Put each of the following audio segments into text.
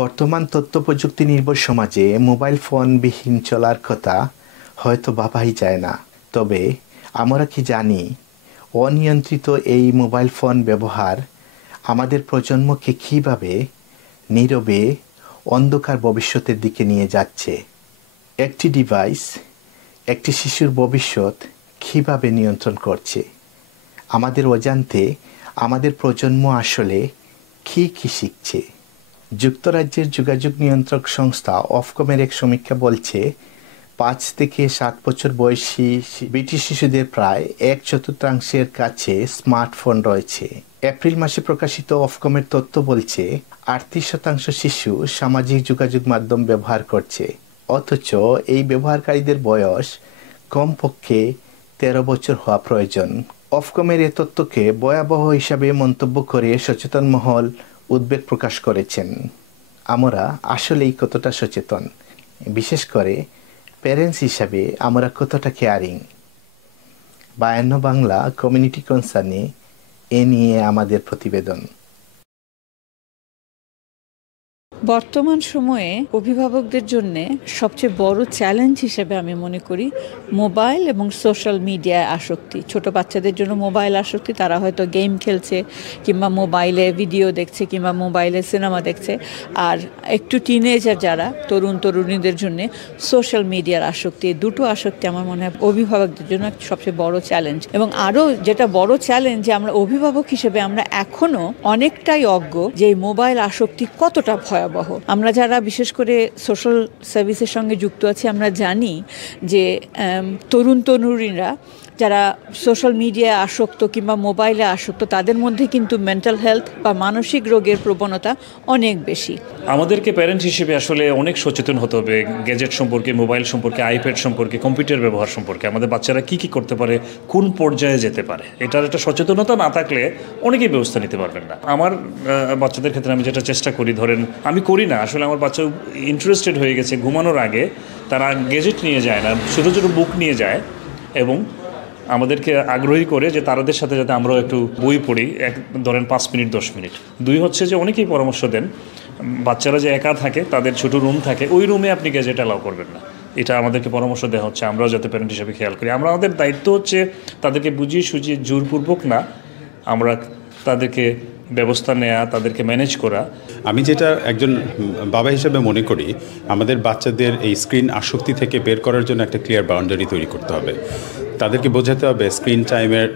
বর্তমান তথ্যপ্রযুক্তি নির্ভর সমাজে মোবাইল ফোনবিহীন চলার কথা হয়তো ভাবাই যায় না। তবে আমরা কি জানি অনিয়ন্ত্রিত এই মোবাইল ফোন ব্যবহার আমাদের প্রজন্মকে কীভাবে নীরবে অন্ধকার ভবিষ্যতের দিকে নিয়ে যাচ্ছে? একটি ডিভাইস একটি শিশুর ভবিষ্যৎ কীভাবে নিয়ন্ত্রণ করছে? আমাদের অজান্তে আমাদের প্রজন্ম আসলে কী শিখছে? যুক্তরাজ্যের যোগাযোগ নিয়ন্ত্রক সংস্থা অফকমের এক সমীক্ষা বলছে 5 থেকে 7 বছর বয়সী ব্রিটিশ শিশুদের প্রায় 1/4 কাছে স্মার্টফোন রয়েছে। এপ্রিল মাসে প্রকাশিত অফকমের তথ্য বলছে 38% শিশু সামাজিক যোগাযোগ মাধ্যম ব্যবহার করছে, অথচ এই ব্যবহারকারীদের বয়স কমপক্ষে 13 বছর হওয়া প্রয়োজন। অফকমের এ তথ্যকে ভয়াবহ হিসাবে মন্তব্য করে সচেতন মহল উদ্বেগ প্রকাশ করেছেন। আমরা আসলেই কতটা সচেতন, বিশেষ করে প্যারেন্টস হিসাবে আমরা কতটা কেয়ারিং? 52 বাংলা কমিউনিটি কনসার্নে এ নিয়ে আমাদের প্রতিবেদন। বর্তমান সময়ে অভিভাবকদের জন্য সবচেয়ে বড় চ্যালেঞ্জ হিসেবে আমি মনে করি মোবাইল এবং সোশ্যাল মিডিয়ায় আসক্তি। ছোট বাচ্চাদের জন্য মোবাইল আসক্তি, তারা হয়তো গেম খেলছে কিংবা মোবাইলে ভিডিও দেখছে কিংবা মোবাইলে সিনেমা দেখছে। আর একটু টিনেজার যারা তরুণীদের জন্য সোশ্যাল মিডিয়ার আসক্তি। দুটো আসক্তি আমার মনে হয় অভিভাবকদের জন্য সবচেয়ে বড় চ্যালেঞ্জ। এবং আরও যেটা বড় চ্যালেঞ্জ, যে আমরা অভিভাবক হিসেবে আমরা এখনও অনেকটাই অজ্ঞ যে মোবাইল আসক্তি কতটা ভয়াবহ। আমরা যারা বিশেষ করে সোশ্যাল সার্ভিসের সঙ্গে যুক্ত আছি আমরা জানি যে তরুণীরা যারা সোশ্যাল মিডিয়ায় আসক্ত কিংবা মোবাইলে আসক্ত, তাদের মধ্যে কিন্তু মেন্টাল হেলথ বা মানসিক রোগের প্রবণতা অনেক বেশি। আমাদেরকে প্যারেন্ট হিসেবে আসলে অনেক সচেতন হতে হবে গ্যাজেট সম্পর্কে, মোবাইল সম্পর্কে, আইপ্যাড সম্পর্কে, কম্পিউটার ব্যবহার সম্পর্কে। আমাদের বাচ্চারা কি করতে পারে, কোন পর্যায়ে যেতে পারে, এটার একটা সচেতনতা না থাকলে অনেকেই ব্যবস্থা নিতে পারবেন না। আমার বাচ্চাদের ক্ষেত্রে আমি যেটা চেষ্টা করি, ধরেন আমি করি না, আসলে আমার বাচ্চা ইন্টারেস্টেড হয়ে গেছে, ঘুমানোর আগে তারা গ্যাজেট নিয়ে যায় না, ছোটো ছোটো বুক নিয়ে যায় এবং আমাদেরকে আগ্রহী করে যে তাদের সাথে যাতে আমরাও একটু বই পড়ি, ধরেন 5 মিনিট 10 মিনিট। 2 হচ্ছে যে অনেকেই পরামর্শ দেন বাচ্চারা যে একা থাকে, তাদের ছোটো রুম থাকে, ওই রুমে আপনি গ্যাজেট অ্যালাউ করবেন না। এটা আমাদেরকে পরামর্শ দেওয়া হচ্ছে, আমরাও যাতে প্যারেন্ট হিসেবে খেয়াল করি। আমাদের দায়িত্ব হচ্ছে তাদেরকে বুঝিয়ে সুঝিয়ে জোরপূর্বক না, আমরা তাদেরকে ব্যবস্থা নেওয়া, তাদেরকে ম্যানেজ করা। আমি যেটা একজন বাবা হিসেবে মনে করি, আমাদের বাচ্চাদের এই স্ক্রিন আসক্তি থেকে বের করার জন্য একটা ক্লিয়ার বাউন্ডারি তৈরি করতে হবে। তাদেরকে বোঝাতে হবে স্ক্রিন টাইমের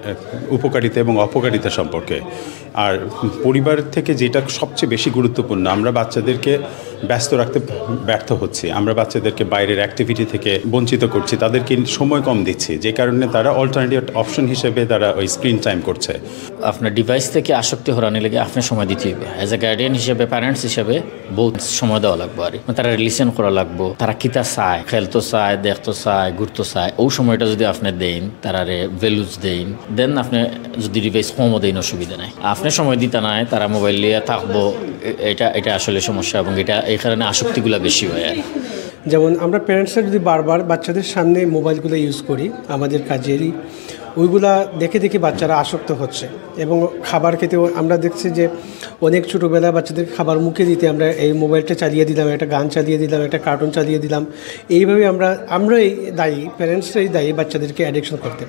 উপকারিতা এবং অপকারিতা সম্পর্কে। আর পরিবার থেকে যেটা সবচেয়ে বেশি গুরুত্বপূর্ণ, আমরা বাচ্চাদেরকে ব্যস্ত রাখতে ব্যর্থ হচ্ছি, আমরা বাচ্চাদেরকে বাইরের অ্যাক্টিভিটি থেকে বঞ্চিত করছি, তাদেরকে সময় কম দিচ্ছি, যে কারণে তারা অল্টারনেটিভ অপশন হিসেবে তারা ওই স্ক্রিন টাইম করছে। আপনার ডিভাইস থেকে আসক্তি হরানোর লেগে আপনার সময় দিতে হবে। অ্যাজ এ গার্ডিয়ান হিসেবে, প্যারেন্টস হিসেবে বহুত সময় দেওয়া লাগবে। আর তারা লিসেন করা লাগবো, তারা কিতা চায়, খেলতে চায়, দেখতে চায়, ঘুরতে চায়, ওই সময়টা যদি আপনি দেন, তারা ভ্যালুজ দেন, দেন আপনি যদি ডিভাইস কমও দেন অসুবিধা নাই। আপনি সময় দিতে নাই, তারা মোবাইল নিয়ে থাকবো, এটা আসলে সমস্যা এবং এটা এই কারণে আসক্তিগুলো বেশি হয়। আর যেমন আমরা প্যারেন্টসরা যদি বারবার বাচ্চাদের সামনে মোবাইলগুলো ইউজ করি, আমাদের কাজেরই ওইগুলা দেখে দেখে বাচ্চারা আসক্ত হচ্ছে। এবং খাবার খেতেও আমরা দেখছি যে অনেক ছোটোবেলা বাচ্চাদের খাবার মুখে দিতে আমরা এই মোবাইলটা চালিয়ে দিলাম, একটা গান চালিয়ে দিলাম, একটা কার্টুন চালিয়ে দিলাম। এইভাবে আমরাই দায়ী, প্যারেন্টসরাই দায়ী বাচ্চাদেরকে অ্যাডিকশন করতে।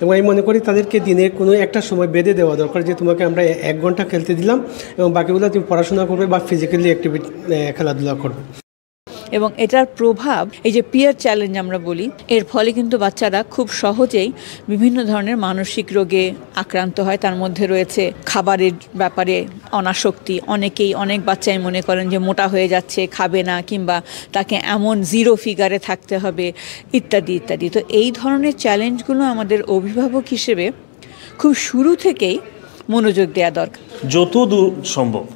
এবং আমি মনে করি তাদেরকে দিনে কোনো একটা সময় বেঁধে দেওয়া দরকার, যে তোমাকে আমরা 1 ঘন্টা খেলতে দিলাম এবং বাকিগুলো তুমি পড়াশোনা করবে বা ফিজিক্যালি অ্যাক্টিভিটি খেলাধুলা করবে। এবং এটার প্রভাব, এই যে পিয়ার চ্যালেঞ্জ আমরা বলি, এর ফলে কিন্তু বাচ্চারা খুব সহজেই বিভিন্ন ধরনের মানসিক রোগে আক্রান্ত হয়। তার মধ্যে রয়েছে খাবারের ব্যাপারে অনাসক্তি। অনেক বাচ্চাই মনে করেন যে মোটা হয়ে যাচ্ছে, খাবে না, কিংবা তাকে এমন 0 ফিগারে থাকতে হবে, ইত্যাদি ইত্যাদি। তো এই ধরনের চ্যালেঞ্জগুলো আমাদের অভিভাবক হিসেবে খুব শুরু থেকেই মনোযোগ দেওয়া দরকার। যত দূর সম্ভব,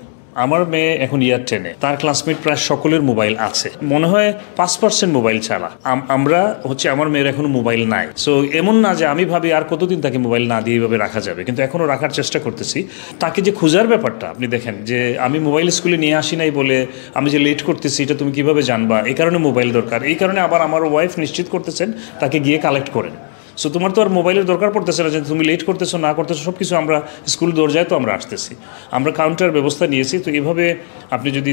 আমার মেয়ে এখন ইয়ার 10-এ, তার ক্লাসমেট প্রায় সকলের মোবাইল আছে, মনে হয় 5% মোবাইল ছাড়া। আমরা হচ্ছে আমার মেয়ের এখনো মোবাইল নাই। সো এমন না যে আমি ভাবি আর কতদিন তাকে মোবাইল না দিয়ে এইভাবে রাখা যাবে, কিন্তু এখনও রাখার চেষ্টা করতেছি। তাকে যে খোঁজার ব্যাপারটা আপনি দেখেন, যে আমি মোবাইল স্কুলে নিয়ে আসি নাই বলে আমি যে লেট করতেছি, এটা তুমি কিভাবে জানবা, এই কারণে মোবাইল দরকার। এই কারণে আবার আমার ওয়াইফ নিশ্চিত করতেছেন তাকে গিয়ে কালেক্ট করেন। সো তোমার তো আর মোবাইলের দরকার পড়তেছে না যে তুমি লেট করতেছো না করতেছো, সব কিছু আমরা স্কুল দরজায় তো আমরা আসতেছি, আমরা কাউন্টার ব্যবস্থা নিয়েছি। তো এভাবে আপনি যদি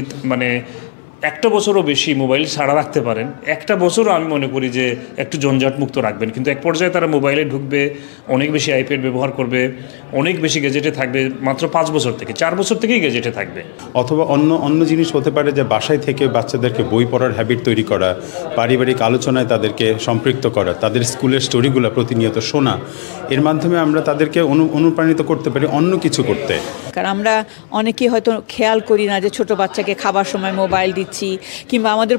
একটা বছরও বেশি মোবাইল ছাড়া রাখতে পারেন, একটা বছরও আমি মনে করি যে একটু জঞ্জাটমুক্ত রাখবেন। কিন্তু এক পর্যায়ে তারা মোবাইলে ঢুকবে, অনেক বেশি আইপ্যাড ব্যবহার করবে, অনেক বেশি গ্যাজেটে থাকবে, মাত্র 5 বছর থেকে 4 বছর থেকেই গ্যাজেটে থাকবে। অথবা অন্য জিনিস হতে পারে যে বাসায় থেকে বাচ্চাদেরকে বই পড়ার হ্যাবিট তৈরি করা, পারিবারিক আলোচনায় তাদেরকে সম্পৃক্ত করা, তাদের স্কুলের স্টোরিগুলো প্রতিনিয়ত শোনা, এর মাধ্যমে আমরা তাদেরকে অনুপ্রাণিত করতে পারি অন্য কিছু করতে। কারণ আমরা অনেকেই হয়তো খেয়াল করি না যে ছোট বাচ্চাকে খাবার সময় মোবাইল দিচ্ছি, কিংবা আমাদের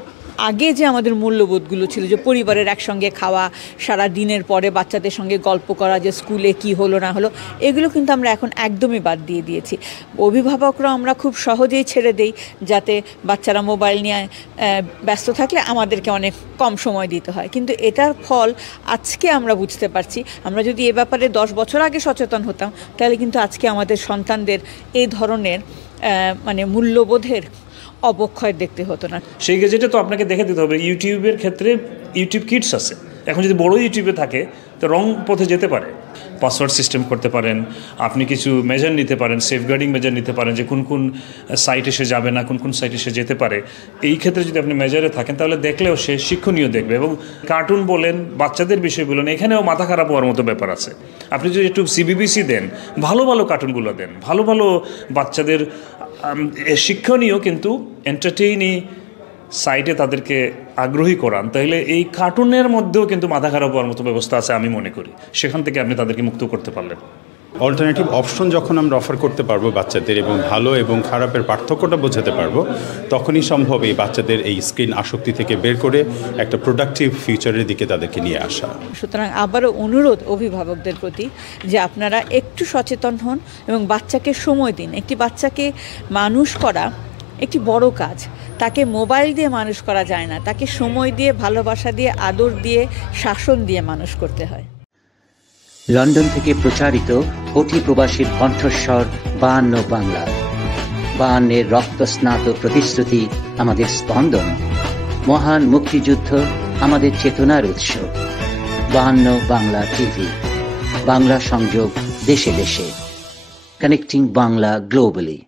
আগে যে আমাদের মূল্যবোধগুলো ছিল যে পরিবারের একসঙ্গে খাওয়া, সারা দিনের পরে বাচ্চাদের সঙ্গে গল্প করা, যে স্কুলে কি হলো না হলো, এগুলো কিন্তু আমরা এখন একদমই বাদ দিয়ে দিয়েছি। অভিভাবকরা আমরা খুব সহজেই ছেড়ে দেই যাতে বাচ্চারা মোবাইল নিয়ে ব্যস্ত থাকলে আমাদেরকে অনেক কম সময় দিতে হয়। কিন্তু এটার ফল আজকে আমরা বুঝতে পারছি। আমরা যদি এ ব্যাপারে 10 বছর আগে সচেতন হতাম, তাহলে কিন্তু আজকে আমাদের সন্তানদের এই ধরনের মানে মূল্যবোধের অবক্ষয় দেখতে হতো না। সেই গ্যাজেটে তো আপনাকে দেখে দিতে হবে। ইউটিউবের ক্ষেত্রে ইউটিউব কিডস আছে, এখন যদি বড় ইউটিউবে থাকে তো রং পথে যেতে পারে। পাসওয়ার্ড সিস্টেম করতে পারেন, আপনি কিছু মেজার নিতে পারেন, সেফগার্ডিং মেজার নিতে পারেন যে কোন কোন সাইটে সে যাবে না, কোন কোন সাইটে সে যেতে পারে। এই ক্ষেত্রে যদি আপনি মেজারে থাকেন তাহলে দেখলেও সে শিক্ষণীয় দেখবে। এবং কার্টুন বলেন, বাচ্চাদের বিষয় বলেন, এখানেও মাথা খারাপ হওয়ার মতো ব্যাপার আছে। আপনি যদি একটু সিবিবিসি দেন, ভালো ভালো কার্টুনগুলো দেন, ভালো ভালো বাচ্চাদের শিক্ষণীয় কিন্তু এন্টারটেইনি সাইটে তাদেরকে আগ্রহী করান, তাহলে এই কার্টুনের মধ্যেও কিন্তু মাথা খারাপ হওয়ার মতো ব্যবস্থা আছে আমি মনে করি। সেখান থেকে আপনি তাদেরকে মুক্ত করতে পারলেন। অল্টারনেটিভ অপশন যখন আমরা অফার করতে পারবো বাচ্চাদের, এবং ভালো এবং খারাপের পার্থক্যটা বোঝাতে পারবো, তখনই সম্ভব এই বাচ্চাদের এই স্ক্রিন আসক্তি থেকে বের করে একটা প্রোডাক্টিভ ফিউচারের দিকে তাদেরকে নিয়ে আসা। সুতরাং আবারও অনুরোধ অভিভাবকদের প্রতি যে আপনারা একটু সচেতন হন এবং বাচ্চাকে সময় দিন। একটি বাচ্চাকে মানুষ করা একটি বড় কাজ। তাকে মোবাইল দিয়ে মানুষ করা যায় না, তাকে সময় দিয়ে, ভালোবাসা দিয়ে, আদর দিয়ে, শাসন দিয়ে মানুষ করতে হয়। লন্ডন থেকে প্রচারিত কোটি প্রবাসীর কণ্ঠস্বর 52 বাংলা। 52 রক্তস্নাত প্রতিশ্রুতি আমাদের স্পন্দন, মহান মুক্তিযুদ্ধ আমাদের চেতনার উৎস। 52 বাংলা টিভি, বাংলা সংযোগ দেশে দেশে, কানেক্টিং বাংলা গ্লোবালি।